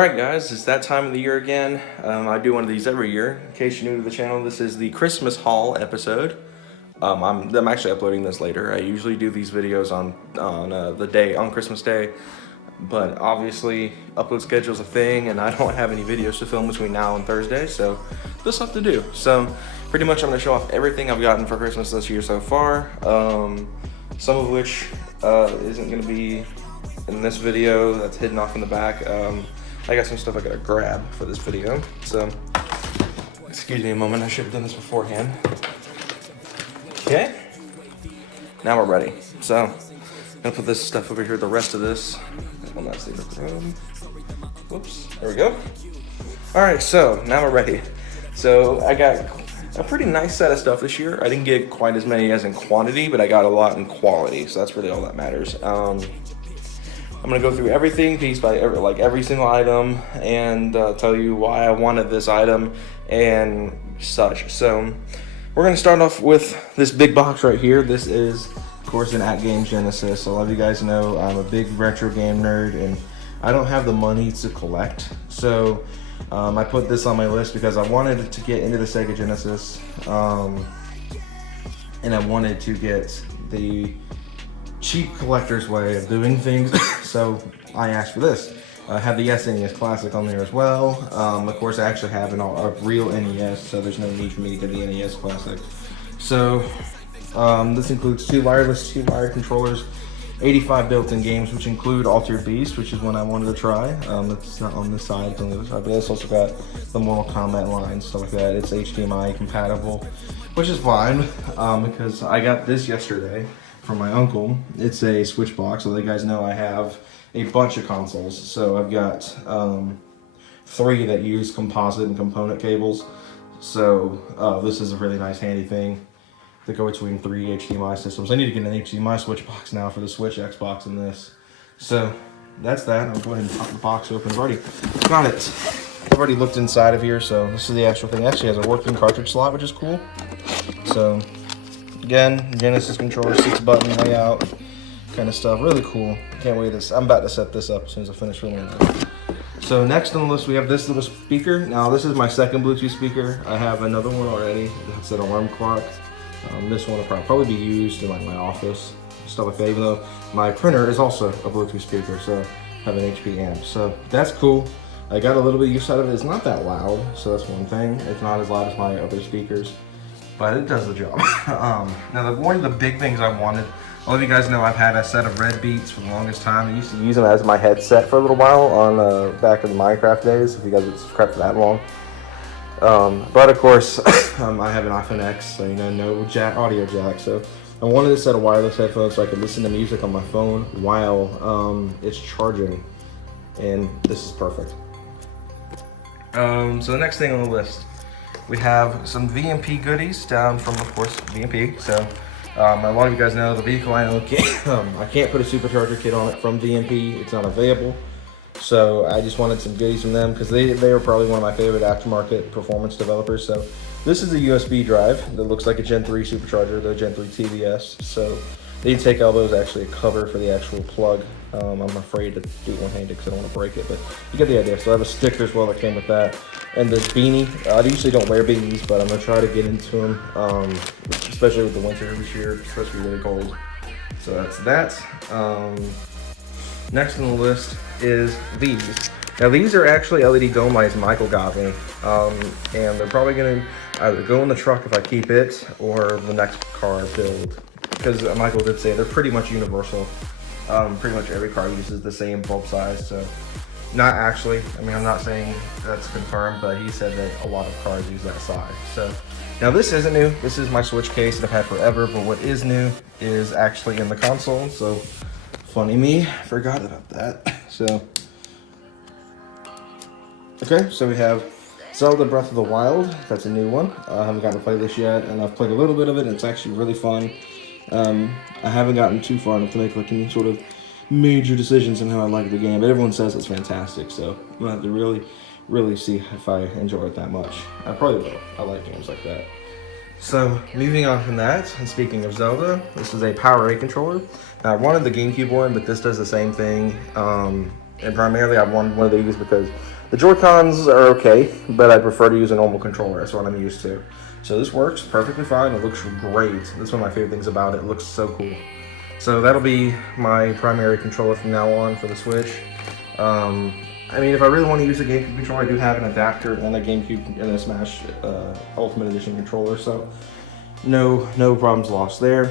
Alright guys, it's that time of the year again. I do one of these every year. In case you're new to the channel, this is the Christmas haul episode. I'm actually uploading this later. I usually do these videos on Christmas Day, but obviously upload schedule is a thing and I don't have any videos to film between now and Thursday, so there's stuff to do. So pretty much I'm going to show off everything I've gotten for Christmas this year so far, some of which isn't going to be in this video, that's hidden off in the back. I got some stuff I gotta grab for this video, so excuse me a moment, I should have done this beforehand. Okay, now we're ready. So I'm gonna put this stuff over here, the rest of this on that side of the road. Whoops, there we go. All right, so now we're ready. So I got a pretty nice set of stuff this year. I didn't get quite as many as in quantity, but I got a lot in quality, so that's really all that matters. I'm gonna go through everything piece by every single item and tell you why I wanted this item and such. So we're gonna start off with this big box right here. This is, of course, an at-game Genesis. A lot of you guys know I'm a big retro game nerd and I don't have the money to collect. So I put this on my list because I wanted to get into the Sega Genesis and I wanted to get the cheap collector's way of doing things, so I asked for this. I have the SNES Classic on there as well. Of course, I actually have a real NES, so there's no need for me to get the NES Classic. So this includes two wireless, two wired controllers, 85 built-in games, which include Altered Beast, which is one I wanted to try. It's not on this side, it's on the other side, but it's also got the Mortal Kombat line, stuff like that. It's HDMI compatible, which is fine, because I got this yesterday from my uncle. It's a Switch box, so you guys know I have a bunch of consoles. So I've got 3 that use composite and component cables. So this is a really nice handy thing to go between 3 HDMI systems. I need to get an HDMI Switch box now for the Switch, Xbox, and this. So that's that. I'll go ahead and pop the box open. I've already got it. I've already looked inside of here, so this is the actual thing. It actually has a working cartridge slot, which is cool. So again, Genesis controller, 6-button layout, kind of stuff. Really cool. Can't wait. I'm about to set this up as soon as I finish filming it. So next on the list, we have this little speaker. Now, this is my second Bluetooth speaker. I have another one already. That's an alarm clock. This one will probably be used in my office, stuff like that, even though my printer is also a Bluetooth speaker, so I have an HP amp. So that's cool. I got a little bit of use out of it. It's not that loud, so that's one thing. It's not as loud as my other speakers, but it does the job. Now, one of the big things I wanted, all of you guys know I've had a set of Red Beats for the longest time. I used to use them as my headset for a little while on back in the Minecraft days, if you guys have subscribed for that long. But of course, I have an iPhone X, so no audio jack. So I wanted a set of wireless headphones so I could listen to music on my phone while it's charging, and this is perfect. So the next thing on the list, we have some VMP goodies down from, of course, VMP. So a lot of you guys know the vehicle I own, I can't put a supercharger kit on it from VMP. It's not available. So I just wanted some goodies from them because they were probably one of my favorite aftermarket performance developers. So this is a USB drive that looks like a Gen 3 supercharger, the Gen 3 TVS. So they didn't take all those, actually a cover for the actual plug. I'm afraid to do it one-handed because I don't want to break it, but you get the idea. So I have a sticker as well that came with that. And this beanie, I usually don't wear beanies, but I'm going to try to get into them, especially with the winter this year. It's supposed to be really cold. So that's that. Next on the list is these. Now these are actually LED dome lights Michael got me, and they're probably going to either go in the truck if I keep it or the next car build, because Michael did say they're pretty much universal. Pretty much every car uses the same bulb size, so not actually, I mean, I'm not saying that's confirmed, but he said that a lot of cars use that size. So now this isn't new. This is my Switch case that I've had forever, but what is new is actually in the console. So funny me, forgot about that. So okay, so we have Zelda Breath of the Wild. That's a new one. I haven't gotten to play this yet, and I've played a little bit of it, and it's actually really fun. I haven't gotten too far enough to make any sort of major decisions on how I like the game, but everyone says it's fantastic, so I'm gonna have to really see if I enjoy it that much. I probably will. I like games like that. So moving on from that, and speaking of Zelda, this is a Power A controller. Now, I wanted the GameCube one, but this does the same thing. and primarily I wanted one of these because the Joy-Cons are okay, but I prefer to use a normal controller. That's what I'm used to. So this works perfectly fine. It looks great. That's one of my favorite things about it. It looks so cool. So that'll be my primary controller from now on for the Switch. I mean, if I really want to use a GameCube controller, I do have an adapter and a GameCube and a Smash Ultimate Edition controller, so no problems lost there.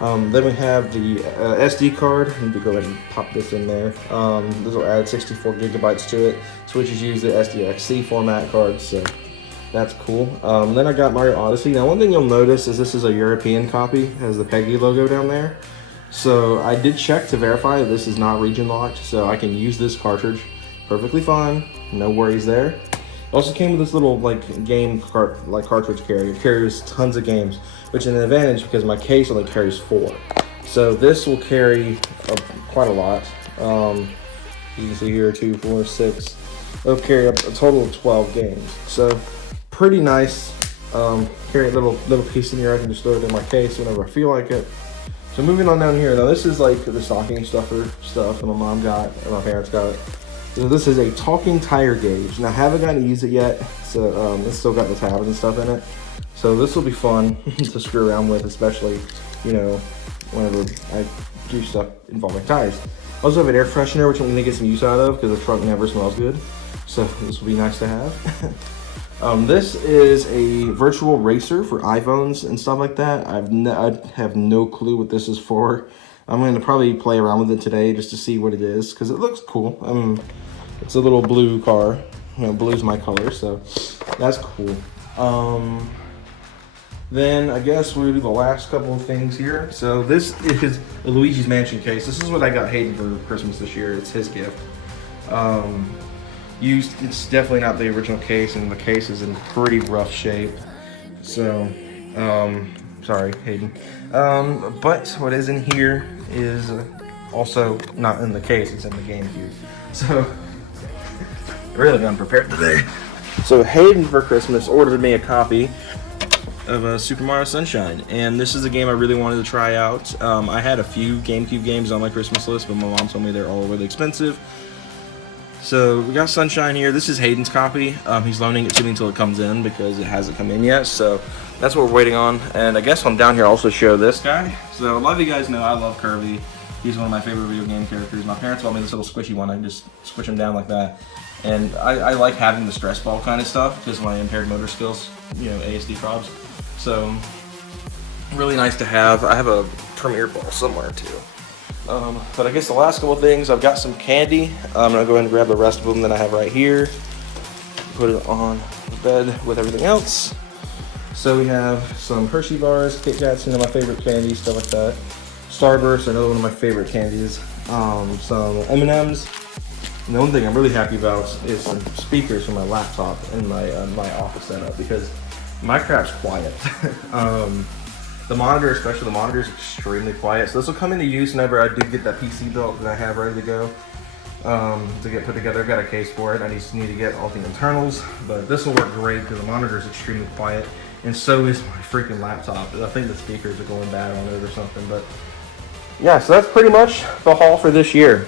Then we have the SD card. I need to go ahead and pop this in there. This will add 64 gigabytes to it. Switches use the SDXC format card, so that's cool. Then I got Mario Odyssey. Now, one thing you'll notice is this is a European copy. It has the PEGI logo down there. So I did check to verify that this is not region locked, so I can use this cartridge perfectly fine. No worries there. It also came with this little cartridge carrier. It carries tons of games, which is an advantage because my case only carries 4. So this will carry quite a lot. You can see here 2, 4, 6. It'll carry up a total of 12 games. So pretty nice. Carry a little piece in here. I can just throw it in my case whenever I feel like it. So moving on down here, now this is like the stocking stuffer stuff that my mom got and my parents got. So this is a talking tire gauge. Now I haven't gotten to use it yet, so it's still got the tabs and stuff in it. So this will be fun to screw around with, especially, you know, whenever I do stuff involving tires. I also have an air freshener, which I'm gonna get some use out of because the truck never smells good. So this will be nice to have. This is a virtual racer for iPhones and stuff like that. I have no clue what this is for. I'm going to probably play around with it today just to see what it is because it looks cool. I mean, it's a little blue car. You know, blue's my color, so that's cool. Then I guess we'll do the last couple of things here. So this is a Luigi's Mansion case. This is what I got Hayden for Christmas this year. It's his gift. It's definitely not the original case, and the case is in pretty rough shape. So, sorry, Hayden. But what is in here is also not in the case, it's in the GameCube. So, really unprepared today. So Hayden for Christmas ordered me a copy of Super Mario Sunshine, and this is a game I really wanted to try out. I had a few GameCube games on my Christmas list, but my mom told me they're all really expensive. So we got Sunshine here. This is Hayden's copy. He's loaning it to me until it comes in because it hasn't come in yet. So that's what we're waiting on. And I guess I'm down here I'll also show this guy. So a lot of you guys know I love Kirby. He's one of my favorite video game characters. My parents bought me this little squishy one. I can just squish him down like that. And I like having the stress ball kind of stuff because of my impaired motor skills, you know, ASD probs. So really nice to have. I have a Premier ball somewhere too. But I guess the last couple of things, I've got some candy. I'm gonna go ahead and grab the rest of them that I have right here. Put it on the bed with everything else. So we have some Hershey bars, Kit Kats, my favorite candy, stuff like that. Starburst, another one of my favorite candies. Some M&Ms. And the one thing I'm really happy about is some speakers for my laptop and my office setup because my crap's quiet. The monitor, especially the monitor, is extremely quiet. So this will come into use whenever I do get that PC built that I have ready to go to get put together. I've got a case for it. I just need to get all the internals, but this will work great because the monitor is extremely quiet, and so is my freaking laptop. I think the speakers are going bad on it or something, but yeah. So that's pretty much the haul for this year.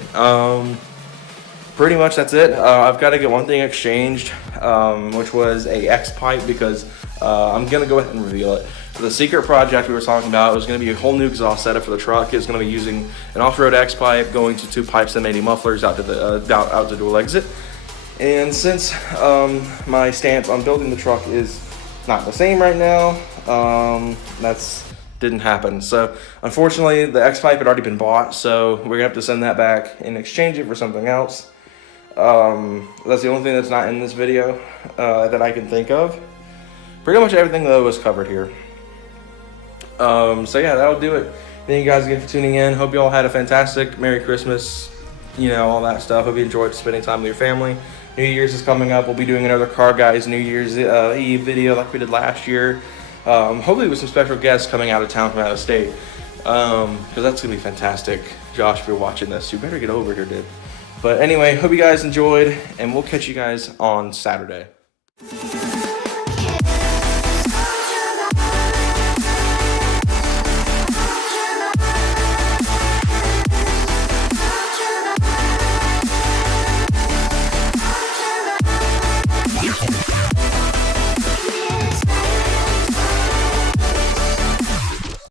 Pretty much that's it. I've got to get one thing exchanged, which was a X pipe because I'm gonna go ahead and reveal it. The secret project we were talking about was going to be a whole new exhaust setup for the truck. It's going to be using an off-road X pipe going to 2 pipes and 80 mufflers out to the out the dual exit. And since my stance on building the truck is not the same right now, that's didn't happen. So unfortunately, the X pipe had already been bought, so we're gonna have to send that back and exchange it for something else. That's the only thing that's not in this video that I can think of. Pretty much everything though was covered here. So yeah, that'll do it. Thank you guys again for tuning in. Hope you all had a fantastic Merry Christmas, you know, all that stuff. Hope you enjoyed spending time with your family. New Year's is coming up. We'll be doing another Car Guys New Year's Eve video like we did last year. Hopefully with some special guests coming out of town from out of state. Because that's going to be fantastic. Josh, if you're watching this, you better get over here, dude. But anyway, hope you guys enjoyed, and we'll catch you guys on Saturday.